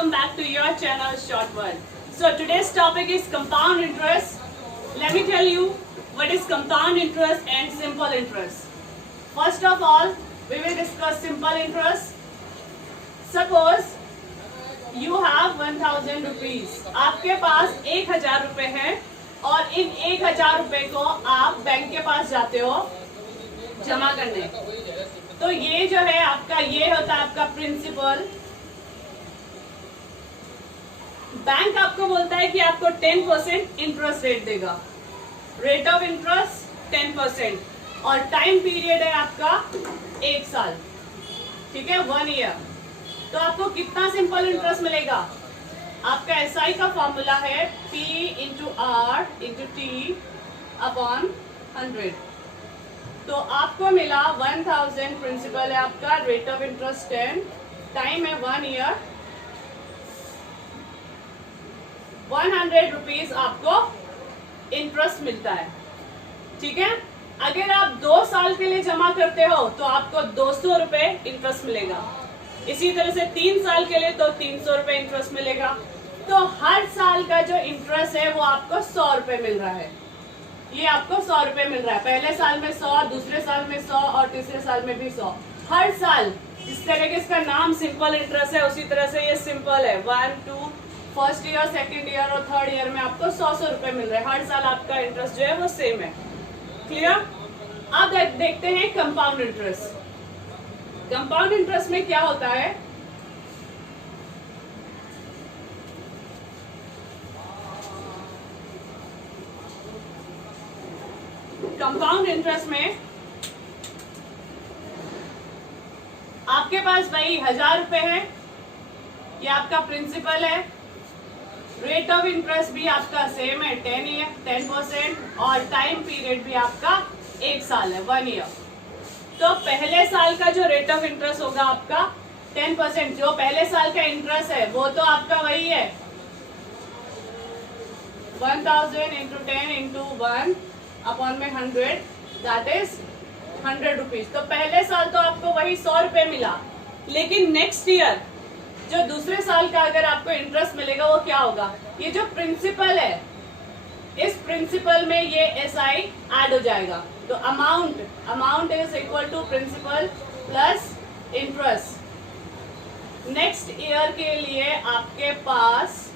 welcome back to your channel Short World. So today's topic is compound interest. Let me tell you what is compound interest and simple interest. First of all, we will discuss simple interest. Suppose you have 1000 rupees. आपके पास 1000 रुपए हैं और इन 1000 रुपए को आप bank के पास जाते हो जमा करने. तो ये जो है आपका, ये होता है आपका प्रिंसिपल. बैंक आपको बोलता है कि आपको 10% इंटरेस्ट रेट देगा. रेट ऑफ इंटरेस्ट 10% और टाइम पीरियड है आपका 1 साल. ठीक है, 1 ईयर. तो आपको कितना सिंपल इंटरेस्ट मिलेगा? आपका एसआई का फॉर्मूला है P into R into T upon 100. तो आपको मिला 1000 प्रिंसिपल है आपका, रेट ऑफ इंटरेस्ट 10, टाइम है 1 ईयर, 100 रुपीज आपको इंटरेस्ट मिलता है. ठीक है, अगर आप 2 साल के लिए जमा करते हो तो आपको 200 रुपए इंटरेस्ट मिलेगा. इसी तरह से 3 साल के लिए तो 300 रुपए इंटरेस्ट मिलेगा. तो हर साल का जो इंटरेस्ट है वो आपको 100 रुपए मिल रहा है. ये आपको 100 रुपए मिल रहा है. पहले साल में 100, दूसरे साल में 100 और तीसरे साल में भी 100. हर साल. जिस तरह के इसका नाम सिंपल इंटरेस्ट है उसी तरह से ये सिंपल है. 1, 2, फर्स्ट ईयर, सेकेंड ईयर और थर्ड ईयर में आपको 100 रुपए मिल रहे हैं. हर साल आपका इंटरेस्ट जो है वो सेम है. क्लियर? अब देखते हैं कंपाउंड इंटरेस्ट. कंपाउंड इंटरेस्ट में क्या होता है? कंपाउंड इंटरेस्ट में आपके पास भाई 1000 रुपए है, ये आपका प्रिंसिपल है. रेट ऑफ इंटरेस्ट भी आपका सेम है, 10% और टाइम पीरियड भी आपका 1 साल है, 1 ईयर. तो पहले साल का जो रेट ऑफ इंटरेस्ट होगा आपका 10%. जो पहले साल का इंटरेस्ट है वो तो आपका वही है 1000 इंटू 10 इंटू 1 अपॉन में 100, दैट इज 100 रुपीज. तो पहले साल तो आपको वही 100 रुपए मिला. लेकिन नेक्स्ट ईयर जो दूसरे साल का अगर आपको इंटरेस्ट मिलेगा वो क्या होगा? ये जो प्रिंसिपल है, इस प्रिंसिपल में ये एसआई ऐड हो जाएगा. तो amount is equal to principal plus interest. Next year के लिए आपके पास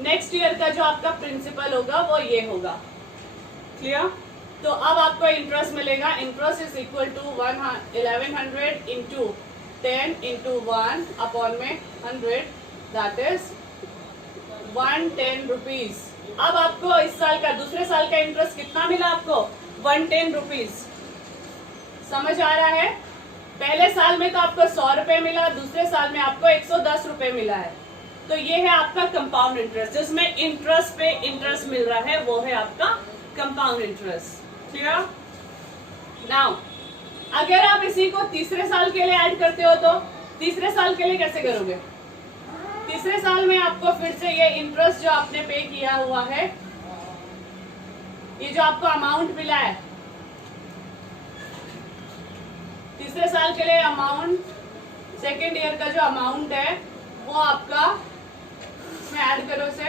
नेक्स्ट ईयर का जो आपका प्रिंसिपल होगा वो ये होगा. क्लियर? तो अब आपको इंटरेस्ट मिलेगा. Interest is equal to 1100 into 10 into 1 upon में 100, दैट इज 110 रुपीज. अब आपको इस साल का, दूसरे साल का इंटरेस्ट कितना मिला आपको? 110 रुपीज. समझ आ रहा है? पहले साल में तो आपको 100 रुपए मिला, दूसरे साल में आपको 110 रुपए मिला है. तो ये है आपका कंपाउंड इंटरेस्ट, जिसमें इंटरेस्ट पे इंटरेस्ट मिल रहा है, वो है आपका कंपाउंड इंटरेस्ट. क्लियर? नाउ अगर आप इसी को तीसरे साल के लिए ऐड करते हो तो तीसरे साल के लिए कैसे करोगे? तीसरे साल में आपको फिर से ये इंटरेस्ट जो आपने पे किया हुआ है, ये जो आपको अमाउंट मिला है तीसरे साल के लिए, अमाउंट सेकेंड ईयर का जो अमाउंट है वो आपका इसमें ऐड करो इसे.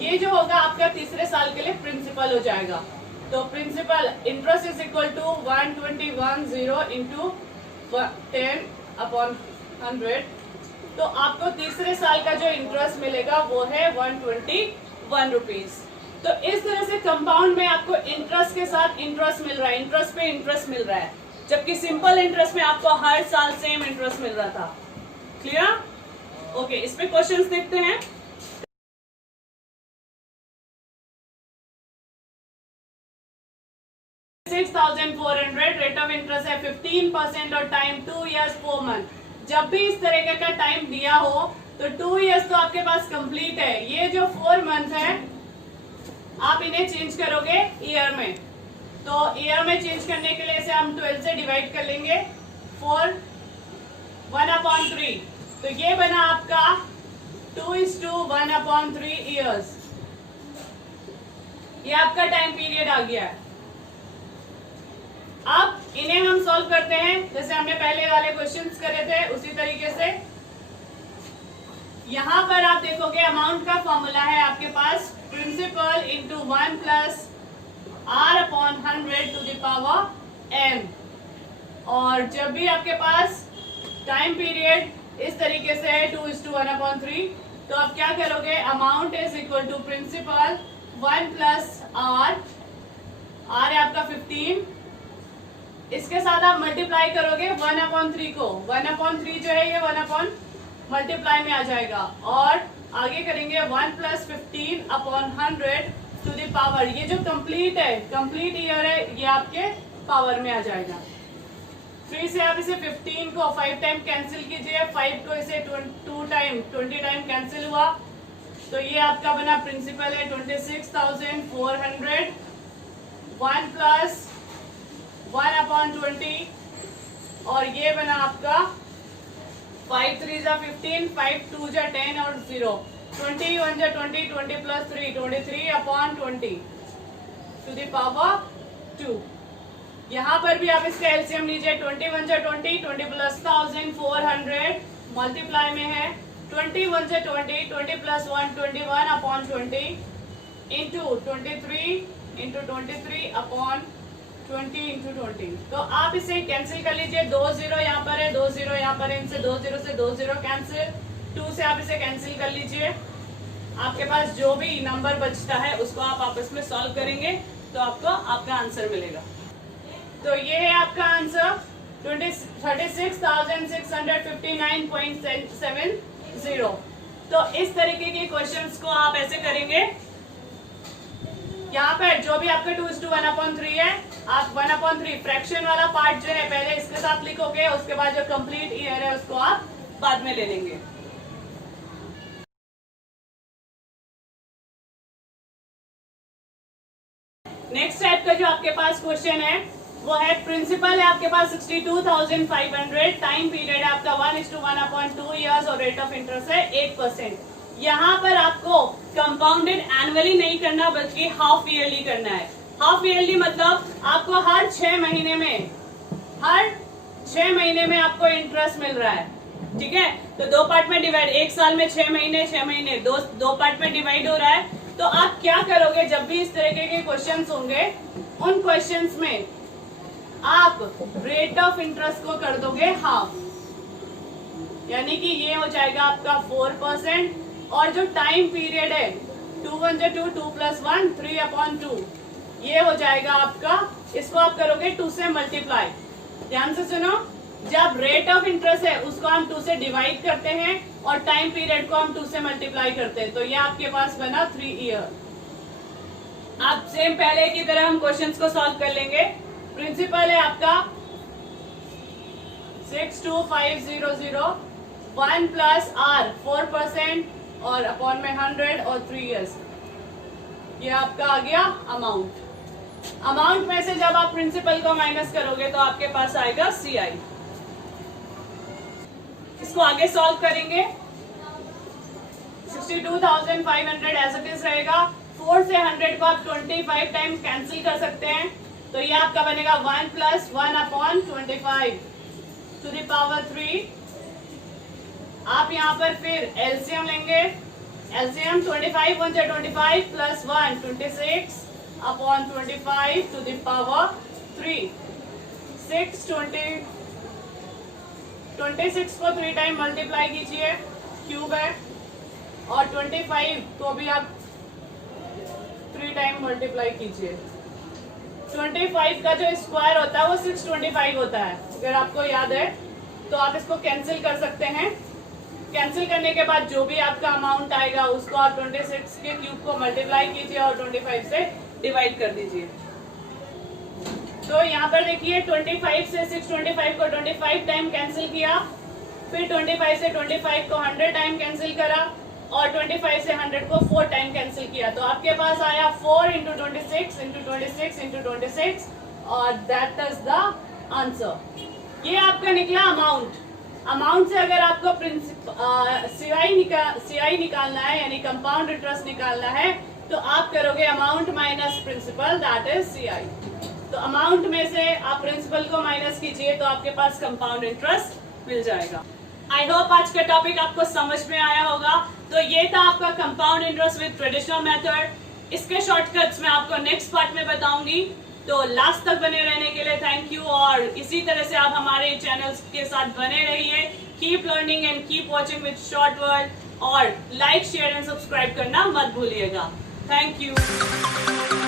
ये जो होगा आपका तीसरे साल के लिए प्रिंसिपल हो जाएगा. तो principal interest is equal to 121 into 10 upon 100. तो आपको तीसरे साल का जो इंटरेस्ट मिलेगा वो है 121 रुपीज. तो इस तरह से कंपाउंड में आपको इंटरेस्ट के साथ इंटरेस्ट मिल रहा है, इंटरेस्ट पे इंटरेस्ट मिल रहा है, जबकि सिंपल इंटरेस्ट में आपको हर साल सेम इंटरेस्ट मिल रहा था. क्लियर? ओके, इस पे क्वेश्चंस देखते हैं. $6,400, रेट ऑफ इंटरेस्ट है 15% और टाइम 2 years 4 month. जब भी इस तरह का टाइम दिया हो तो 2 years तो आपके पास कंप्लीट है. ये जो 4 मंथ है आप इन्हें चेंज करोगे ईयर में. तो ईयर में चेंज करने के लिए इसे हम 12 से डिवाइड कर लेंगे. 4 1/3. तो ये बना आपका 2:1/3 ईयर्स. ये आपका टाइम पीरियड आ गया है. अब इन्हें हम सॉल्व करते हैं जैसे हमने पहले वाले क्वेश्चंस करे थे उसी तरीके से। यहां पर आप देखोगे अमाउंट का फॉर्मूला है आपके पास principal into 1 plus r upon 100 to the power m। और जब भी आपके पास टाइम पीरियड इस तरीके से है 2:1/3, तो आप क्या करोगे, amount is equal to principal 1 plus r है आपका 15, इसके साथ आप मल्टीप्लाई करोगे 1/3 को, 1/3 जो है ये 1 मल्टीप्लाई में आ जाएगा, और आगे करेंगे 1 प्लस 15/100 टू द पावर, ये जो कंप्लीट है, कंप्लीट ईयर है, ये आपके पावर में आ जाएगा। फिर से आप इसे 15 को 5 टाइम कैंसिल कीजिए, 5 को इसे 2 टाइम 20 टाइम कैंसिल हुआ, तो ये आपका बना प्रिंसिपल है 26,400, 1 प्लस 1/20, और ये बना आपका 5 3 जा 15, 5 2 जा 10 और 0, 20 1 जा 20, 20 प्लस 3 23/20 टू द पावर 2। यहाँ पर भी आप इसका एलसीएम लीजिए, 20 1 जा 20, 20 प्लस 1400 मल्टीप्लाई में है, 20 1 जा 20, 20 प्लस 1 21/20 इंटू 23 इंटू 23/20 इंटू 20। तो आप इसे कैंसिल कर लीजिए, 2 0 यहाँ पर है, 2 0 यहाँ पर है, इनसे 2 0 से 2 0 कैंसिल, 2 से आप इसे कैंसिल कर लीजिए, आपके पास जो भी नंबर बचता है उसको आप आपस में सॉल्व करेंगे तो आपको आपका आंसर मिलेगा। तो ये है आपका आंसर 36,659.70। तो इस तरीके के क्वेश्चंस को आप ऐसे करेंगे, यहाँ पर जो भी आपका 2:1/3 है, आप 1/3 फ्रैक्शन वाला पार्ट जो है पहले इसके साथ लिखोगे, उसके बाद जो कंप्लीट ईयर है उसको आप बाद में ले लेंगे। नेक्स्ट टाइप का जो आपके पास क्वेश्चन है वो है प्रिंसिपल है आपके पास 62,500, टाइम पीरियड है आपका 1:1/2 ईयर्स और रेट ऑफ इंटरेस्ट है 8%। यहाँ पर आपको कंपाउंडेड एनुअली नहीं करना बल्कि हाफ ईयरली करना है। हाफ ईयरली मतलब आपको हर 6 महीने में आपको इंटरेस्ट मिल रहा है, ठीक है। तो 2 पार्ट में डिवाइड, 1 साल में 6 महीने 2 पार्ट में डिवाइड हो रहा है। तो आप क्या करोगे, जब भी इस तरीके के क्वेश्चंस होंगे उन क्वेश्चंस में आप रेट ऑफ इंटरेस्ट को कर दोगे हाफ, यानी कि ये हो जाएगा आपका 4%, और जो टाइम पीरियड है 2 1 जा 2, 2 प्लस 1 3/2, ये हो जाएगा आपका, इसको आप करोगे 2 से मल्टीप्लाई। ध्यान से सुनो, जब रेट ऑफ इंटरेस्ट है उसको हम 2 से डिवाइड करते हैं और टाइम पीरियड को हम 2 से मल्टीप्लाई करते हैं, तो ये आपके पास बना 3 ईयर। आप सेम पहले की तरह हम क्वेश्चंस को सॉल्व कर लेंगे। प्रिंसिपल है आपका 62,500, 1 प्लस r 4% और अपॉन में 100 और 3 इयर्स, ये आपका आ गया अमाउंट। अमाउंट में से जब आप प्रिंसिपल को माइनस करोगे तो आपके पास आएगा CI। इसको आगे सॉल्व करेंगे, 62,500 एज इट इज रहेगा, 4 से 100 को आप 25 टाइम कैंसिल कर सकते हैं, तो ये आपका बनेगा 1 प्लस 1/25 टू द पावर 3। आप यहाँ पर फिर एलसीएम लेंगे, एलसीएम 25 1 जा 25 प्लस 1 26/25 टू द पावर 3। 26 को 3 टाइम मल्टीप्लाई कीजिए, क्यूब है, और 25 को भी आप 3 टाइम मल्टीप्लाई कीजिए। 25 का जो स्क्वायर होता है वो 625 होता है, अगर आपको याद है तो आप इसको कैंसिल कर सकते हैं। कैंसिल करने के बाद जो भी आपका अमाउंट आएगा उसको आप 26 के क्यूब को मल्टीप्लाई कीजिए और 25 से डिवाइड कर दीजिए। तो यहाँ पर देखिए 25 से 625 को 25 टाइम कैंसिल किया, फिर 25 से 25 को 100 टाइम कैंसिल करा, और 25 से 100 को 4 टाइम कैंसिल किया, तो आपके पास आया 4 इंटू 26 इंटू 26 इंटू 26, और दैट इज द आंसर। ये आपका निकला अमाउंट। अमाउंट से अगर आपको CI निकालना है, यानी कंपाउंड इंटरेस्ट निकालना है, तो आप करोगे amount minus principal, that is CI। तो अमाउंट में से आप प्रिंसिपल को माइनस कीजिए तो आपके पास कंपाउंड इंटरेस्ट मिल जाएगा। आई होप आज का टॉपिक आपको समझ में आया होगा। तो ये था आपका compound interest with traditional method. इसके शॉर्टकट्स मैं आपको नेक्स्ट पार्ट में बताऊंगी। तो लास्ट तक बने रहने के लिए थैंक यू, और इसी तरह से आप हमारे चैनल्स के साथ बने रहिए। Keep learning and keep watching with short world, और लाइक शेयर एंड सब्सक्राइब करना मत भूलिएगा। Thank you.